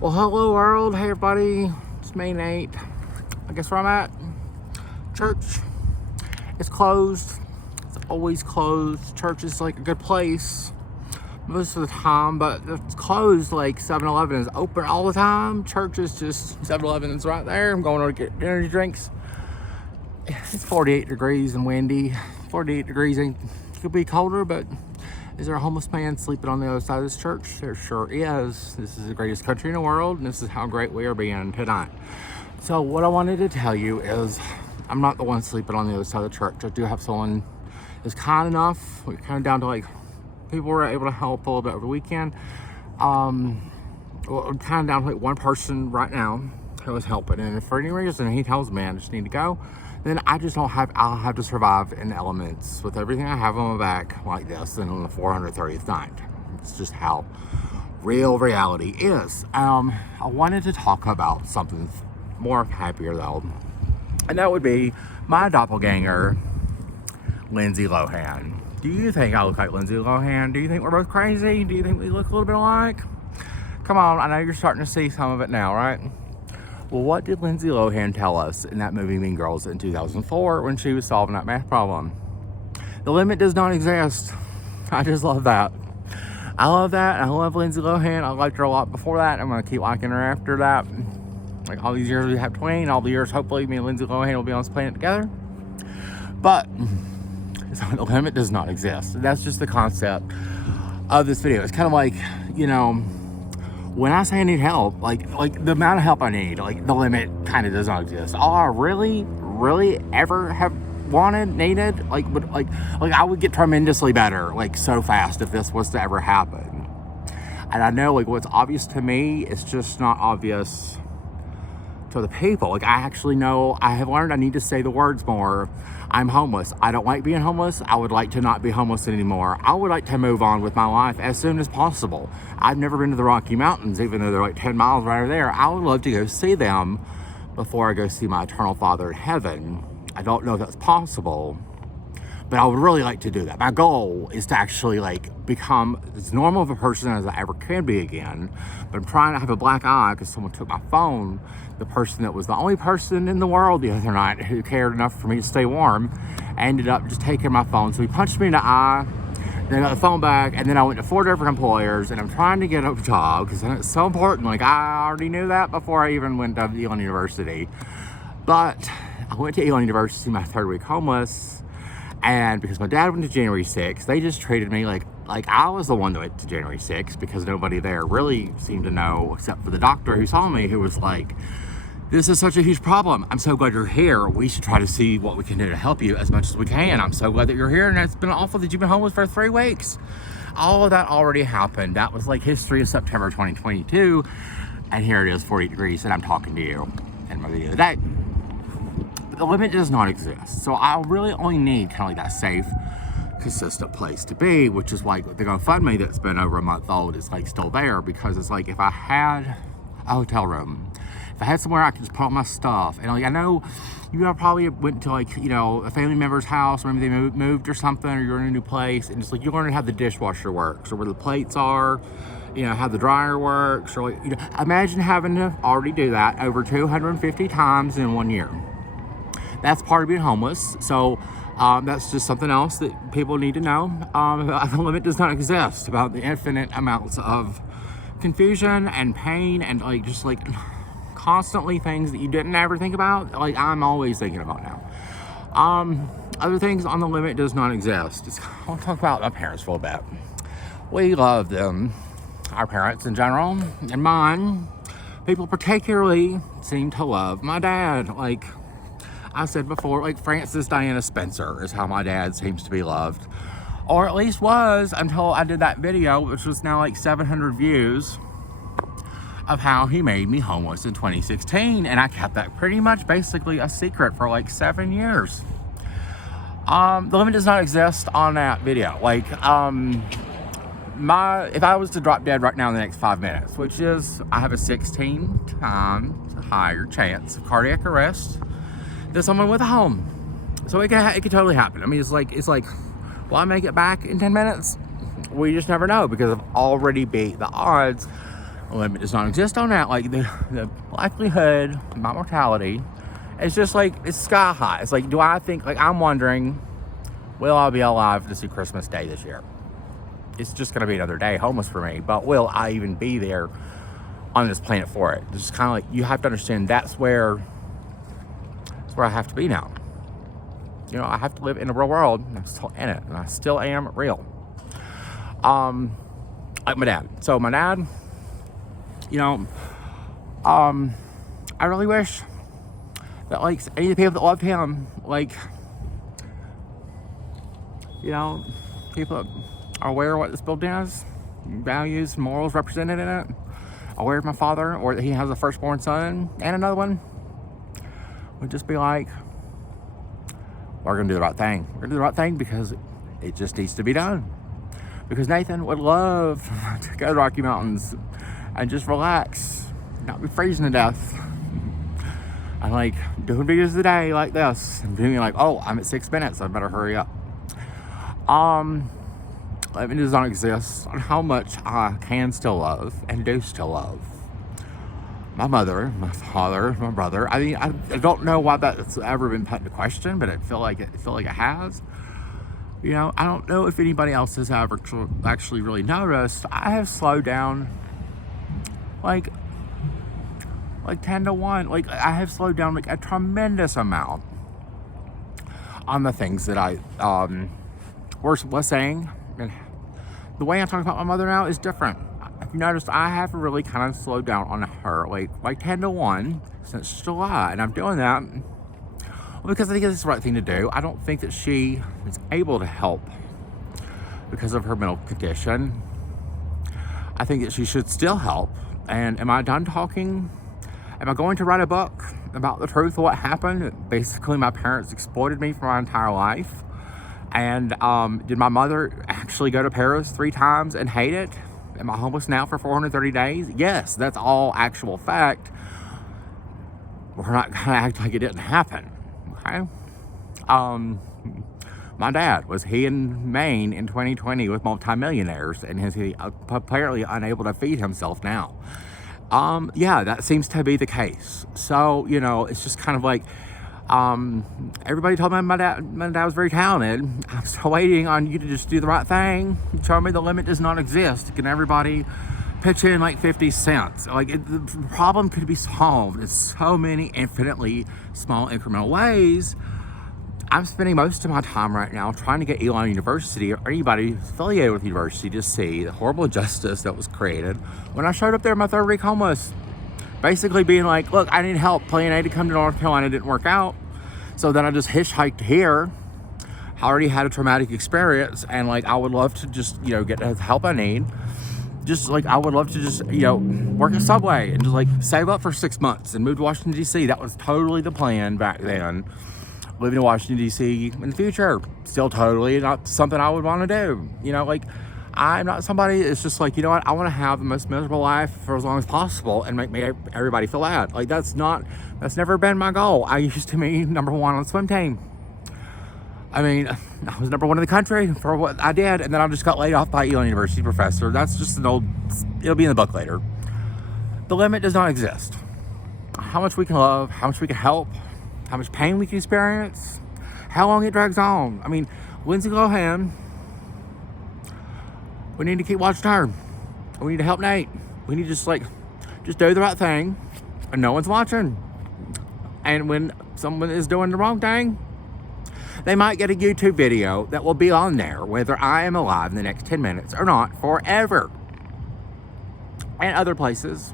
Well, hello world. Hey everybody. It's May 8th. I guess where I'm at. Church is closed. It's always closed. Church is like a good place most of the time, but it's closed. Like 7-Eleven is open all the time. Church is just 7-Eleven is right there. I'm going to get energy drinks. It's 48 degrees and windy. 48 degrees ain't could be colder, but is there a homeless man sleeping on the other side of this church? There sure is. This is the greatest country in the world, and this is how great we are being tonight. So what I wanted to tell you is I'm not the one sleeping on the other side of the church. I do have someone who's kind enough. We're kind of down to like people were able to help a little bit over the weekend. Well, I'm kind of down to like one person right now who is helping, and if for any reason he tells me I just need to go, then I just don't have, I'll have to survive in elements with everything I have on my back like this and on the 430th night. It's just how real reality is. I wanted to talk about something more happier though, and that would be my doppelganger, Lindsay Lohan. Do you think I look like Lindsay Lohan? Do you think we're both crazy? Do you think we look a little bit alike? Come on, I know you're starting to see some of it now, right? Well, what did Lindsay Lohan tell us in that movie Mean Girls in 2004 when she was solving that math problem? The limit does not exist. I just love that. I love that. I love Lindsay Lohan. I liked her a lot before that. I'm going to keep liking her after that. Like all these years we have between, all the years hopefully me and Lindsay Lohan will be on this planet together. But so the limit does not exist. That's just the concept of this video. It's kind of like, you know, when I say I need help, like the amount of help I need, like the limit kind of does not exist. All I really ever have wanted, needed, like I would get tremendously better, like so fast if this was to ever happen. And I know like what's obvious to me is just not obvious to the people. Like I actually know, I have learned I need to say the words more. I'm homeless. I don't like being homeless. I would like to not be homeless anymore. I would like to move on with my life as soon as possible. I've never been to the Rocky Mountains, even though they're like 10 miles right over there. I would love to go see them before I go see my eternal Father in heaven. I don't know if that's possible, but I would really like to do that. My goal is to actually like become as normal of a person as I ever can be again. But I'm trying to have a black eye because someone took my phone. The person that was the only person in the world the other night who cared enough for me to stay warm ended up just taking my phone. So he punched me in the eye, then got the phone back, and then I went to 4 different employers, and I'm trying to get a job because it's so important. Like I already knew that before I even went to Elon University. But I went to Elon University my 3rd week homeless, and because my dad went to January 6th, they just treated me like I was the one that went to January 6th because nobody there really seemed to know except for the doctor who saw me, who was like, this is such a huge problem. I'm so glad you're here. We should try to see what we can do to help you as much as we can. I'm so glad that you're here, and it's been awful that you've been homeless for 3 weeks. All of that already happened. That was like history of September 2022, and here it is, 40 degrees, and I'm talking to you in my video today. But the limit does not exist. So I really only need kind of like that safe, consistent place to be, which is like the GoFundMe that's been over a month old is like still there, because it's like if I had a hotel room, if I had somewhere I could just put all my stuff, and like I know you probably went to like, you know, a family member's house, or maybe they moved or something, or you're in a new place, and just like you learn how the dishwasher works, or where the plates are, you know, how the dryer works, or like, you know, imagine having to already do that over 250 times in 1 year. That's part of being homeless. So that's just something else that people need to know. The limit does not exist about the infinite amounts of confusion and pain and like just like constantly things that you didn't ever think about, like I'm always thinking about now. Other things on the limit does not exist. I'll talk about my parents for a bit. We love them, our parents in general, and mine. People particularly seem to love my dad. Like I said before, like Francis Diana Spencer is how my dad seems to be loved, or at least was until I did that video, which was now like 700 views, of how he made me homeless in 2016, and I kept that pretty much basically a secret for like 7 years. The limit does not exist on that video. Like, if I was to drop dead right now in the next 5 minutes, which is, I have a 16 times higher chance of cardiac arrest than someone with a home. So it could totally happen. I mean, it's like, will I make it back in 10 minutes? We just never know, because I've already beat the odds A limit does not exist on that. Like the likelihood of my mortality is just like, it's sky high. It's like, do I think, like, I'm wondering, will I be alive to see Christmas Day this year? It's just going to be another day homeless for me, but will I even be there on this planet for it? It's just kind of like, you have to understand that's where I have to be now. You know, I have to live in the real world, and I'm still in it, and I still am real. Like my dad. So my dad, you know, I really wish that, like, any of the people that loved him, like, you know, people that are aware of what this building is, values, morals represented in it, aware of my father, or that he has a firstborn son and another one, would just be like, we're gonna do the right thing. We're gonna do the right thing because it just needs to be done. Because Nathan would love to go to Rocky Mountains and just relax, not be freezing to death. And like doing videos a day like this and being like, oh, I'm at 6 minutes, I better hurry up. It does not exist on how much I can still love and do still love my mother, my father, my brother. I mean, I don't know why that's ever been put into question, but I feel like it has. You know, I don't know if anybody else has ever actually really noticed. I have slowed down like 10 to 1. Like, I have slowed down like a tremendous amount on the things that I was saying. And the way I'm talking about my mother now is different. If you noticed, I have really kind of slowed down on her, like 10 to 1 since July. And I'm doing that because I think it's the right thing to do. I don't think that she is able to help because of her mental condition. I think that she should still help. And am I done talking? Am I going to write a book about the truth of what happened? Basically, my parents exploited me for my entire life. And did my mother actually go to Paris 3 times and hate it? Am I homeless now for 430 days? Yes, that's all actual fact. We're not gonna act like it didn't happen, okay? My dad, was he in Maine in 2020 with multimillionaires, and is he apparently unable to feed himself now? Yeah, that seems to be the case. So, you know, it's just kind of like, everybody told me my dad was very talented. I'm still waiting on you to just do the right thing. Show me the limit does not exist. Can everybody pitch in like 50 cents? Like, the problem could be solved in so many infinitely small incremental ways. I'm spending most of my time right now trying to get Elon University or anybody affiliated with the university to see the horrible injustice that was created when I showed up there in my 3rd week homeless. Basically being like, look, I need help. Plan A to come to North Carolina didn't work out. So then I just hitchhiked here. I already had a traumatic experience, and like, I would love to just, you know, get the help I need. Just like, I would love to just, you know, work at Subway and just like save up for 6 months and move to Washington, D.C. That was totally the plan back then. Living in Washington, D.C. in the future, still totally not something I would want to do. You know, like, I'm not somebody that's just like, you know what, I want to have the most miserable life for as long as possible and make everybody feel bad. Like, that's never been my goal. I used to be number 1 on the swim team. I mean, I was number 1 in the country for what I did, and then I just got laid off by Elon University professor. That's just it'll be in the book later. The limit does not exist. How much we can love, how much we can help, how much pain we can experience, how long it drags on. I mean, Lindsay Lohan, we need to keep watching her. We need to help Nate. We need to just do the right thing, and no one's watching. And when someone is doing the wrong thing, they might get a YouTube video that will be on there, whether I am alive in the next 10 minutes or not, forever. And other places.